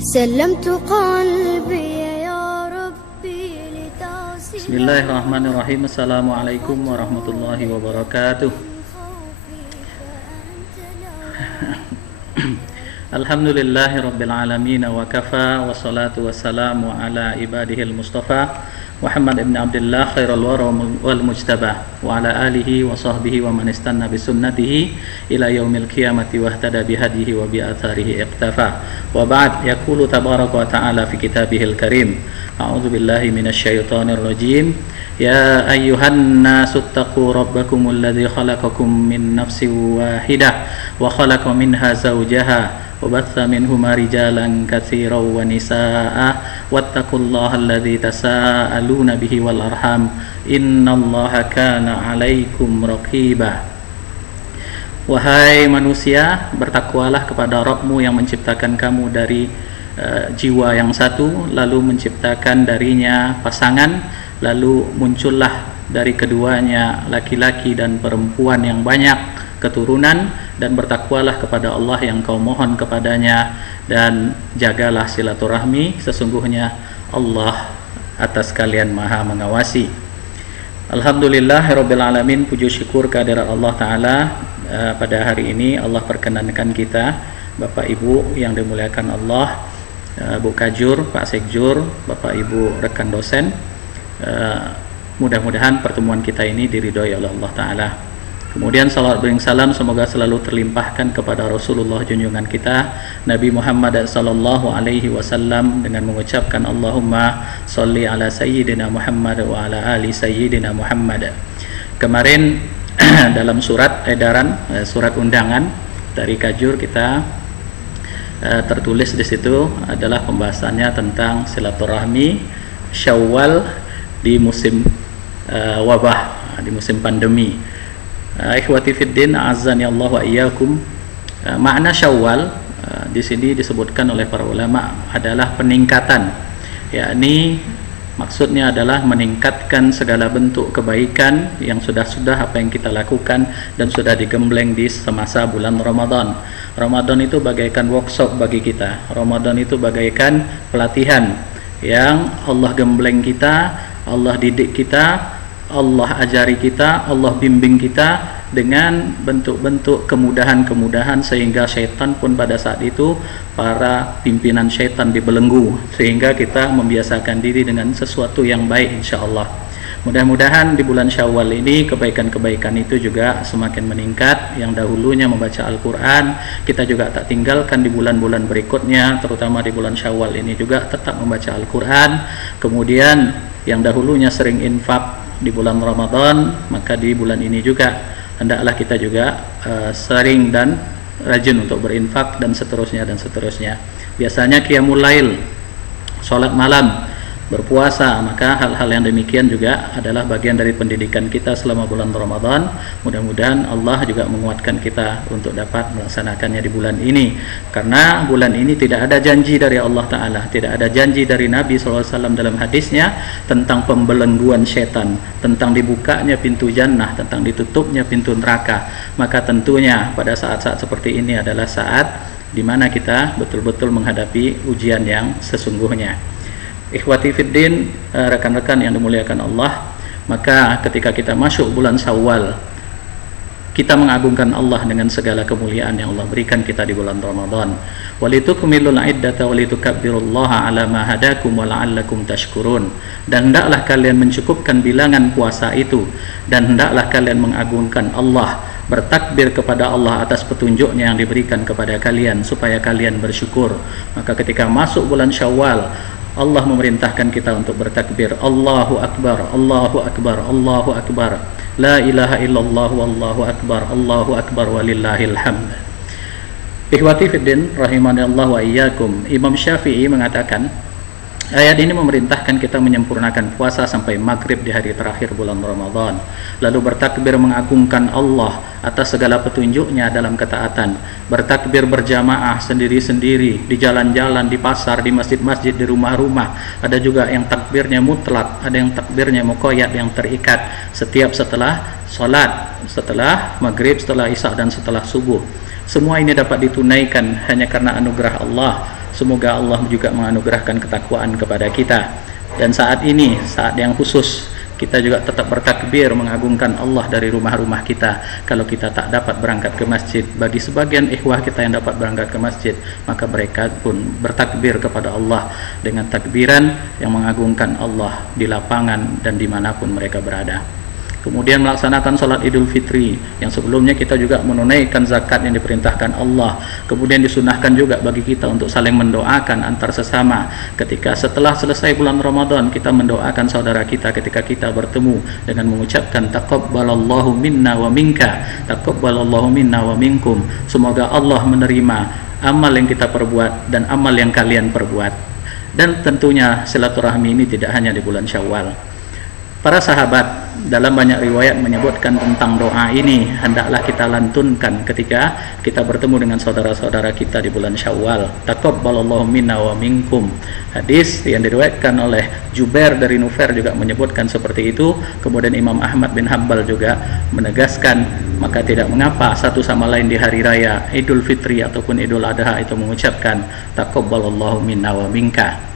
سلمت قلبي يا ربي لتعصي. Bismillahirrahmanirrahim. Assalamualaikum warahmatullahi wabarakatuh. Alhamdulillahi rabbil alamin wa kafa, wassalatu wassalamu ala ibadihil mustafa Muhammad ibn Abdullah khairul wara wal mujtaba wa ala alihi wa sahbihi wa man istanna bi sunnatihi ila yaumil qiyamati wa ihtada bi hadihi wa bi atharihi iqtafa. Wa ba'd, yaqulu tabaraka wa ta'ala fi kitabihil karim, a'udzu billahi minasy syaithanir rajim. Ya ayyuhan nasu taqu rabbakumul ladzi khalaqakum min nafsin wahidah wa khalaqa minha zawjaha وبث منهما رجالا كثيرا ونساء واتقوا الله الذي تساءلون به والأرحام إن الله كان عليكم رقيبا. Wahai manusia, bertakwalah kepada Rabbmu yang menciptakan kamu dari jiwa yang satu, lalu menciptakan darinya pasangan, lalu muncullah dari keduanya laki-laki dan perempuan yang banyak keturunan, dan bertakwalah kepada Allah yang kau mohon kepadanya, dan jagalah silaturahmi, sesungguhnya Allah atas kalian maha mengawasi. Alhamdulillahirabbil alamin, puji syukur kehadirat Allah Ta'ala. Pada hari ini Allah perkenankan kita, Bapak Ibu yang dimuliakan Allah, Bu Kajur, Pak Sekjur, Bapak Ibu rekan dosen, mudah-mudahan pertemuan kita ini diridhoi oleh Allah Ta'ala. Kemudian salawat bering salam semoga selalu terlimpahkan kepada Rasulullah junjungan kita Nabi Muhammad sallallahu alaihi wasallam dengan mengucapkan Allahumma sholli ala sayyidina Muhammad wa ala ali sayyidina Muhammad. Kemarin dalam surat edaran, surat undangan dari Kajur kita tertulis di situ adalah pembahasannya tentang silaturahmi Syawal di musim wabah, di musim pandemi. Ikhwati fiddin, azani Allah wa iyyakum. Makna Syawal di sini disebutkan oleh para ulama adalah peningkatan, yakni maksudnya adalah meningkatkan segala bentuk kebaikan yang sudah apa yang kita lakukan dan sudah digembleng di semasa bulan Ramadan. Ramadan itu bagaikan workshop bagi kita. Ramadan itu bagaikan pelatihan yang Allah gembleng kita, Allah didik kita, Allah ajari kita, Allah bimbing kita dengan bentuk-bentuk kemudahan-kemudahan sehingga syaitan pun pada saat itu, para pimpinan syaitan dibelenggu, sehingga kita membiasakan diri dengan sesuatu yang baik insyaallah. Mudah-mudahan di bulan Syawal ini kebaikan-kebaikan itu juga semakin meningkat. Yang dahulunya membaca Al-Quran, kita juga tak tinggalkan di bulan-bulan berikutnya, terutama di bulan Syawal ini juga tetap membaca Al-Quran. Kemudian yang dahulunya sering infak di bulan Ramadan, maka di bulan ini juga hendaklah kita juga sering dan rajin untuk berinfak dan seterusnya dan seterusnya. Biasanya qiyamul lail, salat malam, berpuasa, maka hal-hal yang demikian juga adalah bagian dari pendidikan kita selama bulan Ramadan. Mudah-mudahan Allah juga menguatkan kita untuk dapat melaksanakannya di bulan ini, karena bulan ini tidak ada janji dari Allah Ta'ala, tidak ada janji dari Nabi SAW dalam hadisnya tentang pembelengguan syaitan, tentang dibukanya pintu jannah, tentang ditutupnya pintu neraka. Maka tentunya pada saat-saat seperti ini adalah saat di mana kita betul-betul menghadapi ujian yang sesungguhnya. Ikhwati fiddin, rekan-rekan yang dimuliakan Allah, maka ketika kita masuk bulan Syawal, kita mengagungkan Allah dengan segala kemuliaan yang Allah berikan kita di bulan Ramadan. Walitukmilul iddata walitukabbirullaha ala ma hadakum wa la'allakum tashkurun. Dan hendaklah kalian mencukupkan bilangan puasa itu, dan hendaklah kalian mengagungkan Allah, bertakbir kepada Allah atas petunjuknya yang diberikan kepada kalian supaya kalian bersyukur. Maka ketika masuk bulan Syawal, Allah memerintahkan kita untuk bertakbir, Allahu Akbar, Allahu Akbar, Allahu Akbar, La ilaha illallah, Wallahu Akbar, Allahu Akbar, walillahil hamd. Ikhwati fiddin, rahimanallah wa iyyakum. Imam Syafi'i mengatakan, ayat ini memerintahkan kita menyempurnakan puasa sampai maghrib di hari terakhir bulan Ramadan, lalu bertakbir mengagungkan Allah atas segala petunjuknya dalam ketaatan, bertakbir berjamaah sendiri-sendiri di jalan-jalan, di pasar, di masjid-masjid, di rumah-rumah. Ada juga yang takbirnya mutlak, ada yang takbirnya muqayyad, yang terikat setiap setelah salat, setelah maghrib, setelah isya dan setelah subuh. Semua ini dapat ditunaikan hanya karena anugerah Allah Semoga Allah juga menganugerahkan ketakwaan kepada kita. Dan saat ini, saat yang khusus, kita juga tetap bertakbir mengagungkan Allah dari rumah-rumah kita. Kalau kita tak dapat berangkat ke masjid, bagi sebagian ikhwah kita yang dapat berangkat ke masjid, maka mereka pun bertakbir kepada Allah dengan takbiran yang mengagungkan Allah di lapangan dan dimanapun mereka berada. Kemudian melaksanakan sholat Idul Fitri, yang sebelumnya kita juga menunaikan zakat yang diperintahkan Allah. Kemudian disunahkan juga bagi kita untuk saling mendoakan antar sesama. Ketika setelah selesai bulan Ramadan, kita mendoakan saudara kita ketika kita bertemu dengan mengucapkan taqabbalallahu minna wa minka, taqabbalallahu minna wa minkum. Semoga Allah menerima amal yang kita perbuat dan amal yang kalian perbuat. Dan tentunya silaturahmi ini tidak hanya di bulan Syawal. Para sahabat dalam banyak riwayat menyebutkan tentang doa ini hendaklah kita lantunkan ketika kita bertemu dengan saudara-saudara kita di bulan Syawal. Taqabbalallahu minna wa minkum. Hadis yang diriwayatkan oleh Jubair dari Nufair juga menyebutkan seperti itu. Kemudian Imam Ahmad bin Hanbal juga menegaskan, maka tidak mengapa satu sama lain di hari raya Idul Fitri ataupun Idul Adha itu mengucapkan taqabbalallahu minna wa minka.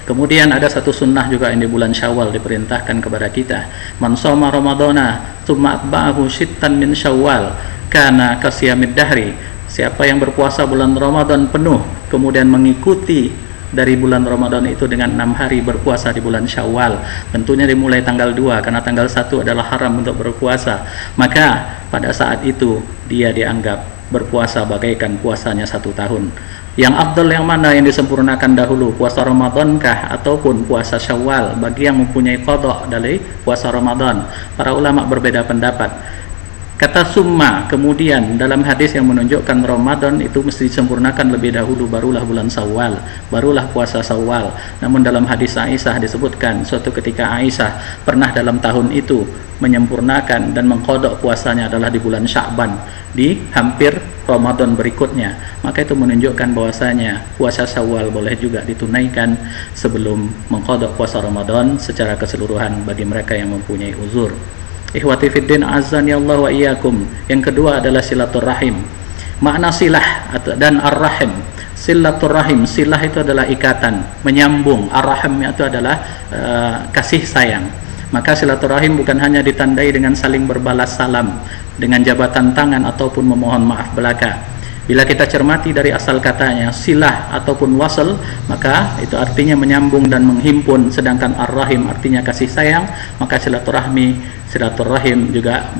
Kemudian ada satu sunnah juga yang di bulan Syawal diperintahkan kepada kita. Man shoma Ramadana tsumma atba'ahu sittan min Syawal kana kasiyamid dahri. Siapa yang berpuasa bulan Ramadan penuh kemudian mengikuti dari bulan Ramadan itu dengan 6 hari berpuasa di bulan Syawal, tentunya dimulai tanggal 2 karena tanggal 1 adalah haram untuk berpuasa, maka pada saat itu dia dianggap berpuasa bagaikan puasanya 1 tahun. Yang afdal yang mana yang disempurnakan dahulu, puasa Ramadan kah ataupun puasa Syawal? Bagi yang mempunyai qada dari puasa Ramadan, para ulama berbeda pendapat. Kata summa, kemudian dalam hadis yang menunjukkan Ramadan itu mesti disempurnakan lebih dahulu, barulah bulan Syawal, barulah puasa Syawal. Namun dalam hadis Aisyah disebutkan suatu ketika Aisyah pernah dalam tahun itu menyempurnakan dan mengqada puasanya adalah di bulan Sya'ban, di hampir Ramadan berikutnya. Maka itu menunjukkan bahwasanya puasa Syawal boleh juga ditunaikan sebelum mengqada puasa Ramadan secara keseluruhan bagi mereka yang mempunyai uzur. Ikhwati fiddin azani Allah wa iyyakum. Yang kedua adalah silaturahim. Makna silah dan ar-rahim. Silaturahim, silah itu adalah ikatan, menyambung. Ar-rahim itu adalah kasih sayang. Maka silaturahim bukan hanya ditandai dengan saling berbalas salam, dengan jabatan tangan ataupun memohon maaf belaka. Bila kita cermati dari asal katanya silah ataupun wasal, maka itu artinya menyambung dan menghimpun, sedangkan ar-rahim artinya kasih sayang. Maka silaturahim juga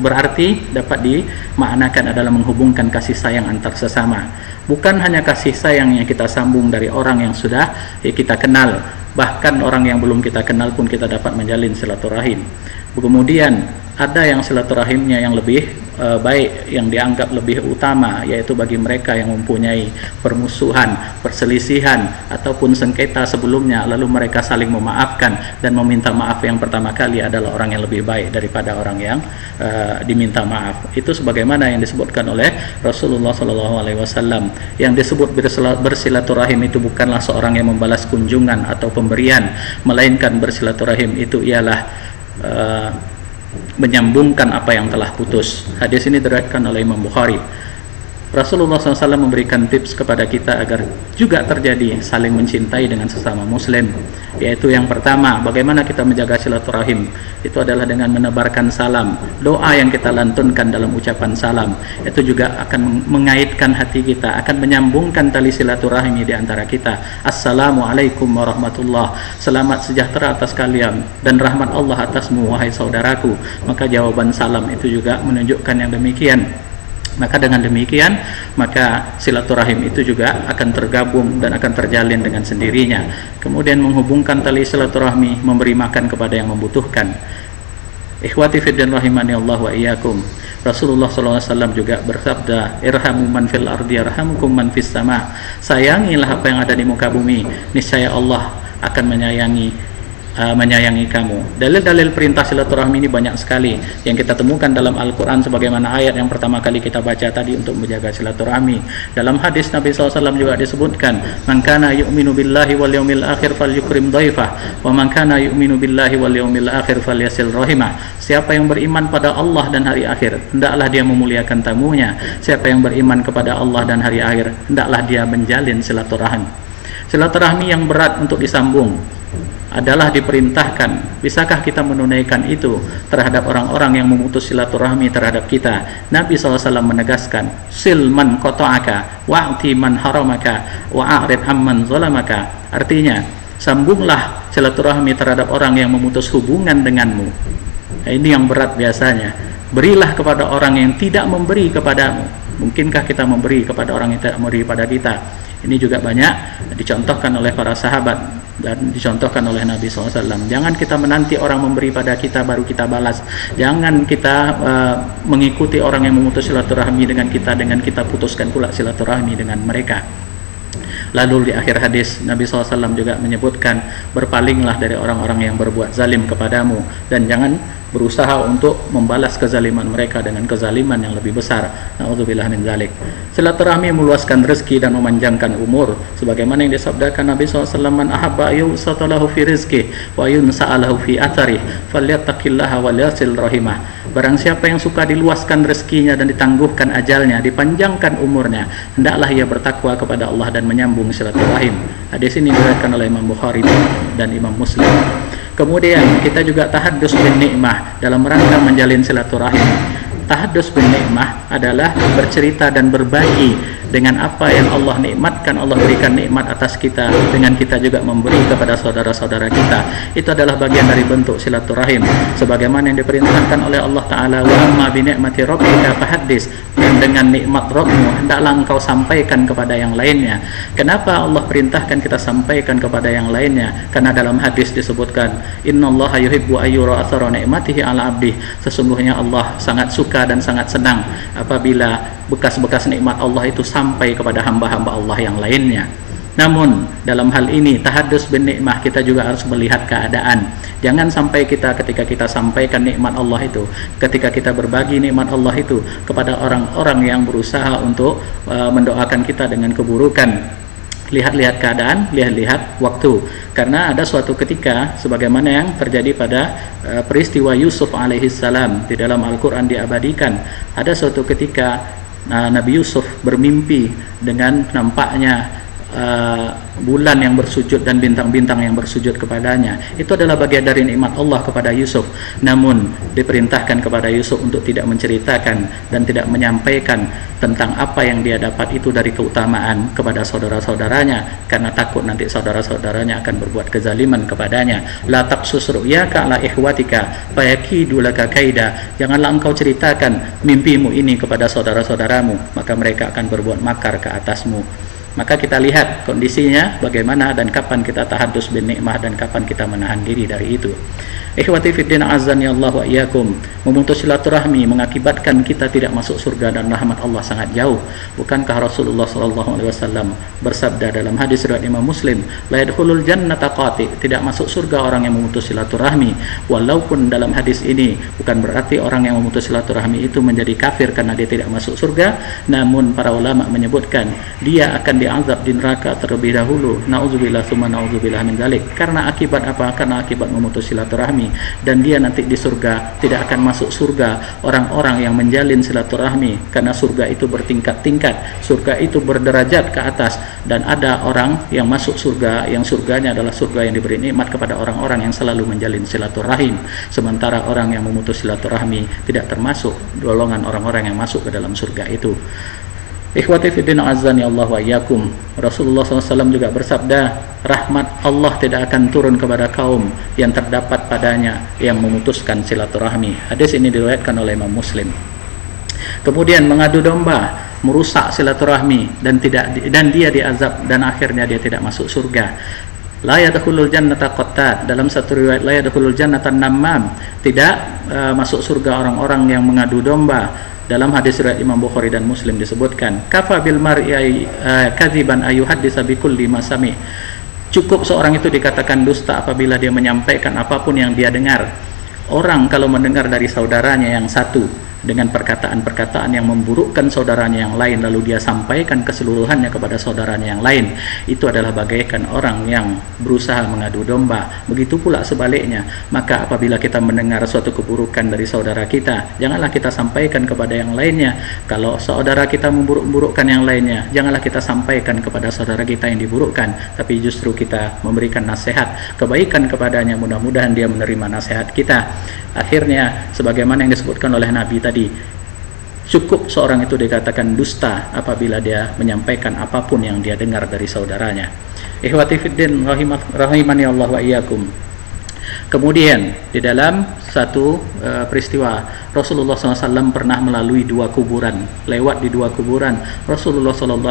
berarti dapat dimaknakan adalah menghubungkan kasih sayang antar sesama. Bukan hanya kasih sayang yang kita sambung dari orang yang sudah kita kenal, bahkan orang yang belum kita kenal pun kita dapat menjalin silaturahim. Kemudian ada yang silaturahimnya yang lebih baik, yang dianggap lebih utama, yaitu bagi mereka yang mempunyai permusuhan, perselisihan ataupun sengketa sebelumnya, lalu mereka saling memaafkan dan meminta maaf yang pertama kali adalah orang yang lebih baik daripada orang yang diminta maaf. Itu sebagaimana yang disebutkan oleh Rasulullah SAW. Yang disebut bersilaturahim itu bukanlah seorang yang membalas kunjungan atau pemberian, melainkan bersilaturahim itu ialah menyambungkan apa yang telah putus. Hadis ini diriwayatkan oleh Imam Bukhari. Rasulullah SAW memberikan tips kepada kita agar juga terjadi saling mencintai dengan sesama muslim, yaitu yang pertama, bagaimana kita menjaga silaturahim. Itu adalah dengan menebarkan salam. Doa yang kita lantunkan dalam ucapan salam itu juga akan mengaitkan hati kita, akan menyambungkan tali silaturahim di antara kita. Assalamualaikum warahmatullah, selamat sejahtera atas kalian dan rahmat Allah atasmu wahai saudaraku. Maka jawaban salam itu juga menunjukkan yang demikian. Maka dengan demikian, maka silaturahim itu juga akan tergabung dan akan terjalin dengan sendirinya. Kemudian menghubungkan tali silaturahmi, memberi makan kepada yang membutuhkan. Ikhwati fiddin rahimani Allah wa iyyakum. Rasulullah SAW juga bersabda, irhamu man fil ardi yarhamukum man fis sama. Sayangilah apa yang ada di muka bumi, niscaya Allah akan menyayangi menyayangi kamu. Dalil-dalil perintah silaturahmi ini banyak sekali yang kita temukan dalam Al-Quran, sebagaimana ayat yang pertama kali kita baca tadi untuk menjaga silaturahmi. Dalam hadis Nabi SAW juga disebutkan, man kana yu'minu billahi wal yawmil akhir falyukrim dhaifah wa man kana yu'minu billahi wal yawmil akhir falyasil rahimah. Siapa yang beriman pada Allah dan hari akhir, hendaklah dia memuliakan tamunya. Siapa yang beriman kepada Allah dan hari akhir, hendaklah dia menjalin silaturahmi. Silaturahmi yang berat untuk disambung adalah diperintahkan. Bisakah kita menunaikan itu terhadap orang-orang yang memutus silaturahmi terhadap kita? Nabi SAW menegaskan, sil man qata'aka wa'ti man haramaka wa'arid amman zalamaka. Artinya, sambunglah silaturahmi terhadap orang yang memutus hubungan denganmu. Ini yang berat biasanya. Berilah kepada orang yang tidak memberi kepadamu. Mungkinkah kita memberi kepada orang yang tidak memberi pada kita? Ini juga banyak dicontohkan oleh para sahabat dan dicontohkan oleh Nabi SAW. Jangan kita menanti orang memberi pada kita baru kita balas. Jangan kita mengikuti orang yang memutus silaturahmi dengan kita putuskan pula silaturahmi dengan mereka. Lalu di akhir hadis Nabi SAW juga menyebutkan, berpalinglah dari orang-orang yang berbuat zalim kepadamu dan jangan berusaha untuk membalas kezaliman mereka dengan kezaliman yang lebih besar. Na'udzubillah min dzalik. Silaturahmi meluaskan rezeki dan memanjangkan umur, sebagaimana yang disabdakan Nabi SAW, man ahabba yusatalahu fi rizqi wa yunsa'alahu fi athari falyattaqillaha wal yasil rahimah. Barang siapa yang suka diluaskan rezekinya dan ditangguhkan ajalnya, dipanjangkan umurnya, hendaklah ia bertakwa kepada Allah dan menyambung silaturahim. Hadis ini diriwayatkan oleh Imam Bukhari dan Imam Muslim. Kemudian kita juga tahaddus bin nikmah dalam rangka menjalin silaturahim. Tahaddus bin nikmah adalah bercerita dan berbagi dengan apa yang Allah nikmatkan, Allah berikan nikmat atas kita, dengan kita juga memberi kepada saudara-saudara kita. Itu adalah bagian dari bentuk silaturahim, sebagaimana yang diperintahkan oleh Allah Ta'ala, wa amma bi ni'mati rabbika fahaddis, dan dengan nikmat Rabbmu hendaklah engkau sampaikan kepada yang lainnya. Kenapa Allah perintahkan kita sampaikan kepada yang lainnya? Karena dalam hadis disebutkan, innallaha yuhibbu ayyura athara ni'matihi ala abdih, sesungguhnya Allah sangat suka dan sangat senang apabila bekas-bekas nikmat Allah itu sampai kepada hamba-hamba Allah yang lainnya. Namun dalam hal ini tahaddus bin nikmah, kita juga harus melihat keadaan. Jangan sampai kita ketika kita sampaikan nikmat Allah itu, ketika kita berbagi nikmat Allah itu kepada orang-orang yang berusaha untuk mendoakan kita dengan keburukan, lihat-lihat keadaan, lihat-lihat waktu. Karena ada suatu ketika, sebagaimana yang terjadi pada peristiwa Yusuf alaihissalam, di dalam Al-Quran diabadikan, ada suatu ketika Nabi Yusuf bermimpi dengan nampaknya bulan yang bersujud dan bintang-bintang yang bersujud kepadanya. Itu adalah bagian dari nikmat Allah kepada Yusuf. Namun diperintahkan kepada Yusuf untuk tidak menceritakan dan tidak menyampaikan tentang apa yang dia dapat itu dari keutamaan kepada saudara-saudaranya, karena takut nanti saudara-saudaranya akan berbuat kezaliman kepadanya. La taqsus ru'yaka ala ikhwatika fayakidu laka kaida. Janganlah engkau ceritakan mimpimu ini kepada saudara-saudaramu, maka mereka akan berbuat makar ke atasmu. Maka kita lihat kondisinya bagaimana dan kapan kita tahaddus bin nikmah dan kapan kita menahan diri dari itu. Ikhwati fiddin azani Allah wa iyyakum, memutus silaturahmi mengakibatkan kita tidak masuk surga dan rahmat Allah sangat jauh. Bukankah Rasulullah SAW bersabda dalam hadis riwayat Imam Muslim, la yadkhulul jannata qati, tidak masuk surga orang yang memutus silaturahmi. Walaupun dalam hadis ini bukan berarti orang yang memutus silaturahmi itu menjadi kafir karena dia tidak masuk surga, namun para ulama menyebutkan dia akan diazab di neraka terlebih dahulu. Nauzubillah tsumma nauzubillah min dzalik. Karena akibat apa? Karena akibat memutus silaturahmi. Dan dia nanti di surga tidak akan masuk surga orang-orang yang menjalin silaturahmi, karena surga itu bertingkat-tingkat, surga itu berderajat ke atas, dan ada orang yang masuk surga yang surganya adalah surga yang diberi nikmat kepada orang-orang yang selalu menjalin silaturahim, sementara orang yang memutus silaturahmi tidak termasuk golongan orang-orang yang masuk ke dalam surga itu. Ikhwati fiddin azani Allah wa iyyakum, Rasulullah SAW juga bersabda, rahmat Allah tidak akan turun kepada kaum yang terdapat padanya yang memutuskan silaturahmi. Hadis ini diriwayatkan oleh Imam Muslim. Kemudian mengadu domba, merusak silaturahmi dan dia diazab dan akhirnya dia tidak masuk surga. La yadkhulul jannata qattat, dalam satu riwayat la yadkhulul jannata namam, tidak masuk surga orang-orang yang mengadu domba. Dalam hadis riwayat Imam Bukhari dan Muslim disebutkan, kafa bil mar'i kadziban ayuhaddisa bi kulli ma sami. Cukup seorang itu dikatakan dusta apabila dia menyampaikan apapun yang dia dengar. Orang kalau mendengar dari saudaranya yang satu dengan perkataan-perkataan yang memburukkan saudaranya yang lain, lalu dia sampaikan keseluruhannya kepada saudaranya yang lain, itu adalah bagaikan orang yang berusaha mengadu domba. Begitu pula sebaliknya. Maka apabila kita mendengar suatu keburukan dari saudara kita, janganlah kita sampaikan kepada yang lainnya. Kalau saudara kita memburuk-burukkan yang lainnya, janganlah kita sampaikan kepada saudara kita yang diburukkan, tapi justru kita memberikan nasihat kebaikan kepadanya. Mudah-mudahan dia menerima nasihat kita. Akhirnya sebagaimana yang disebutkan oleh Nabi tadi, cukup seorang itu dikatakan dusta apabila dia menyampaikan apapun yang dia dengar dari saudaranya. Ikhwati fiddin rahimani Allah wa iyyakum. Kemudian di dalam satu peristiwa Rasulullah SAW pernah melalui dua kuburan, lewat di dua kuburan. Rasulullah SAW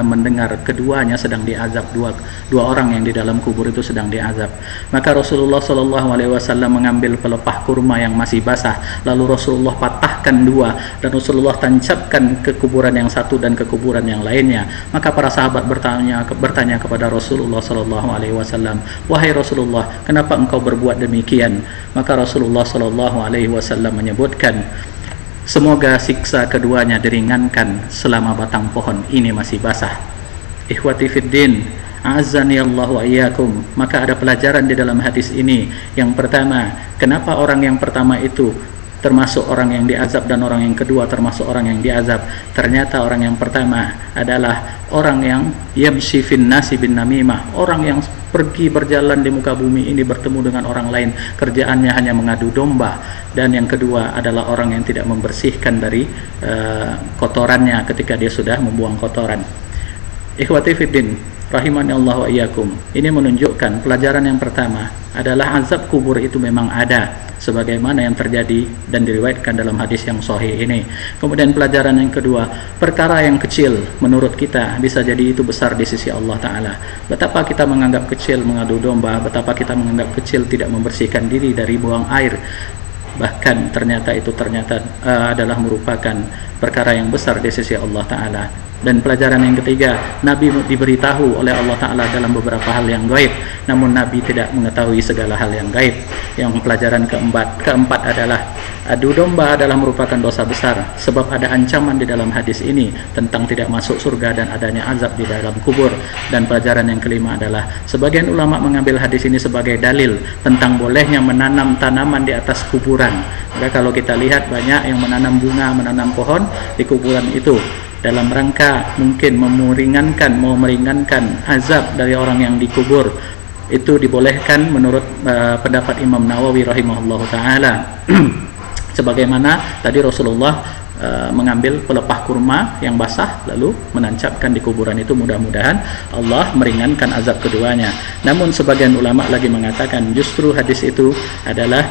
mendengar keduanya sedang diazab, dua orang yang di dalam kubur itu sedang diazab. Maka Rasulullah SAW mengambil pelepah kurma yang masih basah, lalu Rasulullah patahkan dua dan Rasulullah tancapkan ke kuburan yang satu dan ke kuburan yang lainnya. Maka para sahabat bertanya kepada Rasulullah SAW, wahai Rasulullah, kenapa engkau berbuat demikian? Maka Rasulullah SAW menyebutkan, semoga siksa keduanya diringankan selama batang pohon ini masih basah. Ikhwati fiddin, a'azzani Allah wa iyyakum. Maka ada pelajaran di dalam hadis ini. Yang pertama, kenapa orang yang pertama itu termasuk orang yang diazab dan orang yang kedua termasuk orang yang diazab? Ternyata orang yang pertama adalah orang yang yamshi fin nasi bin namimah, orang yang pergi berjalan di muka bumi ini bertemu dengan orang lain, kerjaannya hanya mengadu domba. Dan yang kedua adalah orang yang tidak membersihkan dari kotorannya ketika dia sudah membuang kotoran. Ikhwati fiddin rahimani Allah wa iyyakum. Ini menunjukkan pelajaran yang pertama adalah azab kubur itu memang ada, sebagaimana yang terjadi dan diriwayatkan dalam hadis yang sahih ini. Kemudian pelajaran yang kedua, perkara yang kecil menurut kita bisa jadi itu besar di sisi Allah Ta'ala. Betapa kita menganggap kecil mengadu domba, betapa kita menganggap kecil tidak membersihkan diri dari buang air, bahkan ternyata itu adalah merupakan perkara yang besar di sisi Allah Ta'ala. Dan pelajaran yang ketiga, Nabi diberitahu oleh Allah Ta'ala dalam beberapa hal yang gaib, namun Nabi tidak mengetahui segala hal yang gaib. Yang pelajaran keempat adalah adu domba adalah merupakan dosa besar, sebab ada ancaman di dalam hadis ini tentang tidak masuk surga dan adanya azab di dalam kubur. Dan pelajaran yang kelima adalah sebagian ulama mengambil hadis ini sebagai dalil tentang bolehnya menanam tanaman di atas kuburan. Maka kalau kita lihat banyak yang menanam bunga, menanam pohon di kuburan itu dalam rangka mungkin meringankan azab dari orang yang dikubur. Itu dibolehkan menurut pendapat Imam Nawawi rahimahullah ta'ala. Sebagaimana tadi Rasulullah mengambil pelepah kurma yang basah lalu menancapkan di kuburan itu, mudah-mudahan Allah meringankan azab keduanya. Namun sebagian ulama lagi mengatakan justru hadis itu adalah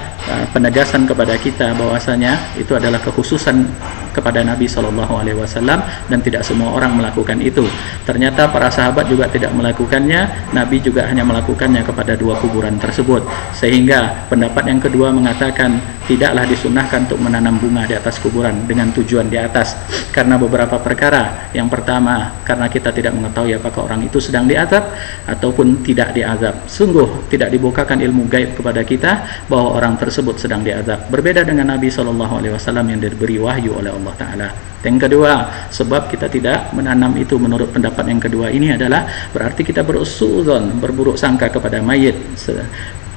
penegasan kepada kita bahwasanya itu adalah kekhususan kepada Nabi SAW dan tidak semua orang melakukan itu. Ternyata para sahabat juga tidak melakukannya, Nabi juga hanya melakukannya kepada dua kuburan tersebut. Sehingga pendapat yang kedua mengatakan tidaklah disunahkan untuk menanam bunga di atas kuburan dengan tujuan di atas, karena beberapa perkara. Yang pertama, karena kita tidak mengetahui apakah orang itu sedang diazab ataupun tidak diazab. Sungguh tidak dibukakan ilmu gaib kepada kita bahwa orang tersebut sedang diazab. Berbeda dengan Nabi SAW yang diberi wahyu oleh Allah Ta'ala. Yang kedua, sebab kita tidak menanam itu menurut pendapat yang kedua ini adalah berarti kita berusuzon, berburuk sangka kepada mayit.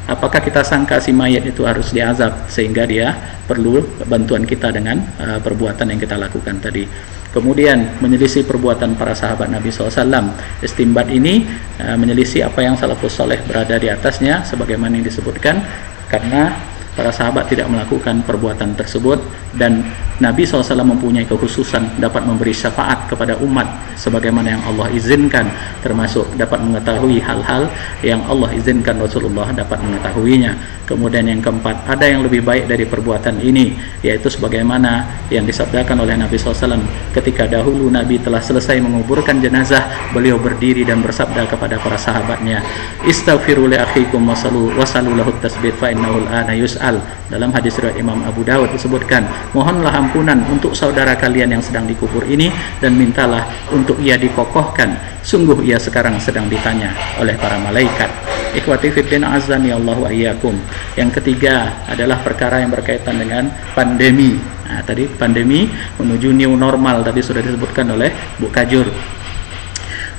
Apakah kita sangka si mayit itu harus diazab sehingga dia perlu bantuan kita dengan perbuatan yang kita lakukan tadi. Kemudian menyelisih perbuatan para sahabat Nabi SAW. Istimbat ini menyelisih apa yang salafus soleh berada di atasnya, sebagaimana yang disebutkan, karena para sahabat tidak melakukan perbuatan tersebut. Dan Nabi SAW mempunyai kekhususan dapat memberi syafaat kepada umat sebagaimana yang Allah izinkan, termasuk dapat mengetahui hal-hal yang Allah izinkan Rasulullah dapat mengetahuinya. Kemudian yang keempat, ada yang lebih baik dari perbuatan ini, yaitu sebagaimana yang disabdakan oleh Nabi SAW ketika dahulu Nabi telah selesai menguburkan jenazah, beliau berdiri dan bersabda kepada para sahabatnya, istaghfiru li akhikum wasalu lahu tasbih fa innahu al-ana yus'al. Dalam hadis riwayat Imam Abu Dawud disebutkan, mohonlah ampunan untuk saudara kalian yang sedang dikubur ini, dan mintalah untuk ia dikokohkan. Sungguh ia sekarang sedang ditanya oleh para malaikat. Ikhwati fiddin azani Allah wa iyyakum. Yang ketiga adalah perkara yang berkaitan dengan pandemi. Nah, tadi pandemi menuju new normal tadi sudah disebutkan oleh Bu Kajur.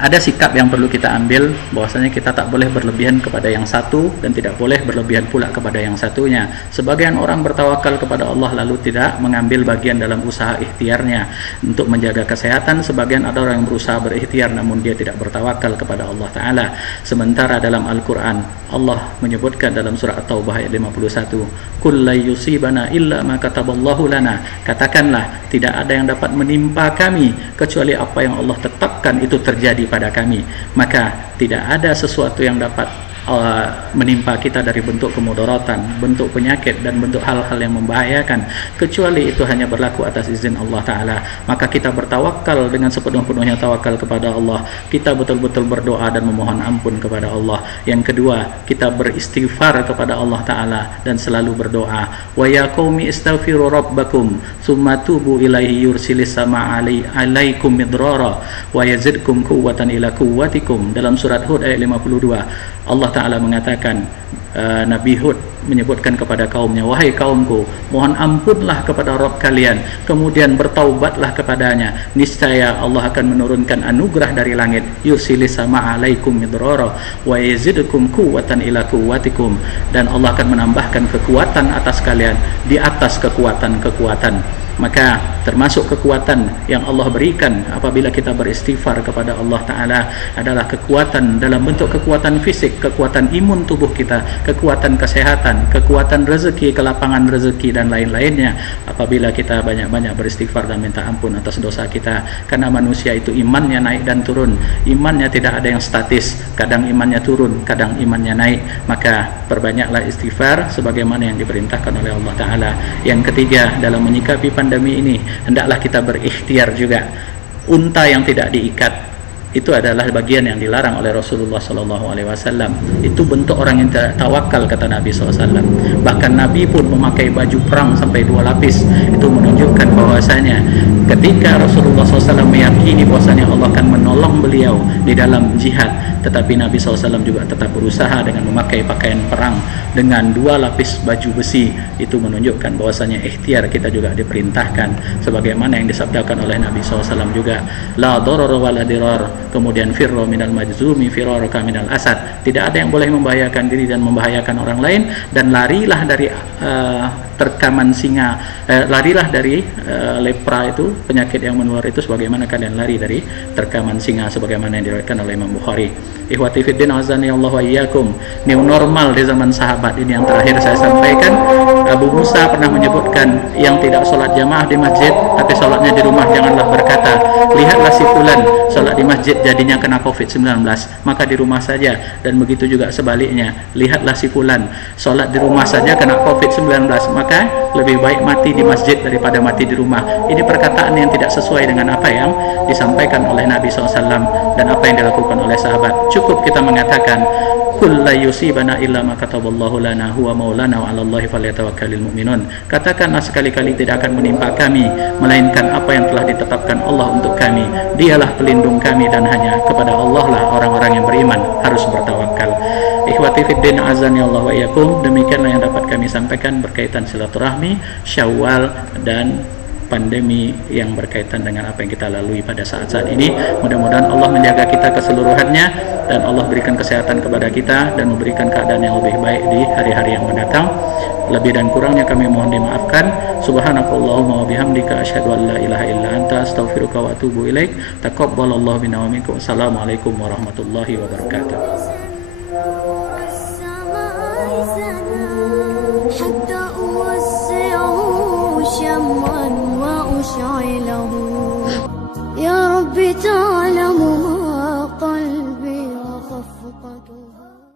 Ada sikap yang perlu kita ambil, bahwasanya kita tak boleh berlebihan kepada yang satu dan tidak boleh berlebihan pula kepada yang satunya. Sebagian orang bertawakal kepada Allah lalu tidak mengambil bagian dalam usaha ikhtiarnya untuk menjaga kesehatan. Sebagian ada orang yang berusaha berikhtiar namun dia tidak bertawakal kepada Allah Ta'ala. Sementara dalam Al-Quran Allah menyebutkan dalam surah At-Taubah ayat 51, "Qul la yusibana illa ma kataballahu lana." Katakanlah, tidak ada yang dapat menimpa kami kecuali apa yang Allah tetapkan itu terjadi pada kami. Maka tidak ada sesuatu yang dapat menimpa kita dari bentuk kemudaratan, bentuk penyakit dan bentuk hal-hal yang membahayakan, kecuali itu hanya berlaku atas izin Allah Ta'ala. Maka kita bertawakal dengan sepenuh-penuhnya tawakal kepada Allah. Kita betul-betul berdoa dan memohon ampun kepada Allah. Yang kedua, kita beristighfar kepada Allah Ta'ala dan selalu berdoa. Wa ya qaumi istaghfiru rabbakum tsumma tubu ilaihi yursilis sama alaikum midrara wa yazidkum quwwatan ila quwwatikum. Dalam surat Hud ayat 52 Allah Ta'ala mengatakan, Nabi Hud menyebutkan kepada kaumnya, wahai kaumku, mohon ampunlah kepada Rabb kalian, kemudian bertaubatlah kepadanya, niscaya Allah akan menurunkan anugerah dari langit, yursilis sama alaikum midrara wa yazidkum quwwatan ila quwwatikum, dan Allah akan menambahkan kekuatan atas kalian di atas kekuatan-kekuatan. Maka termasuk kekuatan yang Allah berikan apabila kita beristighfar kepada Allah Ta'ala adalah kekuatan dalam bentuk kekuatan fisik, kekuatan imun tubuh kita, kekuatan kesehatan, kekuatan rezeki, kelapangan rezeki dan lain-lainnya apabila kita banyak-banyak beristighfar dan minta ampun atas dosa kita. Karena manusia itu imannya naik dan turun, imannya tidak ada yang statis, kadang imannya turun, kadang imannya naik. Maka perbanyaklah istighfar sebagaimana yang diperintahkan oleh Allah Ta'ala. Yang ketiga, dalam menyikapi pandemi ini hendaklah kita berikhtiar juga. Unta yang tidak diikat itu adalah bagian yang dilarang oleh Rasulullah SAW. Itu bentuk orang yang tidak tawakal, kata Nabi SAW. Bahkan Nabi pun memakai baju perang sampai 2 lapis. Itu menunjukkan bahwasanya ketika Rasulullah SAW meyakini bahwasanya Allah akan menolong beliau di dalam jihad, tetapi Nabi SAW juga tetap berusaha dengan memakai pakaian perang dengan 2 lapis baju besi. Itu menunjukkan bahwasanya ikhtiar kita juga diperintahkan, sebagaimana yang disabdakan oleh Nabi SAW juga, la darara wala dirar, kemudian firro minal majzumi firaraka minal asad. Tidak ada yang boleh membahayakan diri dan membahayakan orang lain, dan larilah dari terkaman singa, larilah dari lepra, itu penyakit yang menular itu sebagaimana kalian lari dari terkaman singa, sebagaimana yang diriwayatkan oleh Imam Bukhari. Ikhwati fiddin azani Allah wa iyyakum. New normal di zaman sahabat ini yang terakhir saya sampaikan, Abu Musa pernah menyebutkan, yang tidak sholat jamaah di masjid tapi sholatnya di rumah janganlah berkata, lihatlah si fulan sholat di masjid jadinya kena COVID-19, maka di rumah saja. Dan begitu juga sebaliknya, lihatlah si fulan sholat di rumah saja kena COVID-19, maka lebih baik mati di masjid daripada mati di rumah. Ini perkataan yang tidak sesuai dengan apa yang disampaikan oleh Nabi SAW dan apa yang dilakukan oleh sahabat. Cukup kita mengatakan, qul la yusibana illa ma kataballahu lana huwa maulana wa 'alallahi falyatawakkalul mu'minun. Katakanlah sekali-kali tidak akan menimpa kami melainkan apa yang telah ditetapkan Allah untuk kami. Dialah pelindung kami dan hanya kepada Allah lah orang-orang yang beriman harus bertawakal. Ikhwati fiddin azani Allah wa iyyakum. Demikianlah yang dapat kami sampaikan berkaitan silaturahmi, Syawal dan pandemi yang berkaitan dengan apa yang kita lalui pada saat-saat ini. Mudah-mudahan Allah menjaga kita keseluruhannya dan Allah berikan kesehatan kepada kita dan memberikan keadaan yang lebih baik di hari-hari yang mendatang. Lebih dan kurangnya kami mohon dimaafkan. Subhanakallahumma wa bihamdika asyhadu an la ilaha illa anta astaghfiruka wa atubu ilaik. Taqabbalallahu minna wa minkum. Assalamualaikum warahmatullahi wabarakatuh. يا رب تعلم ما قلبي وخفقتها.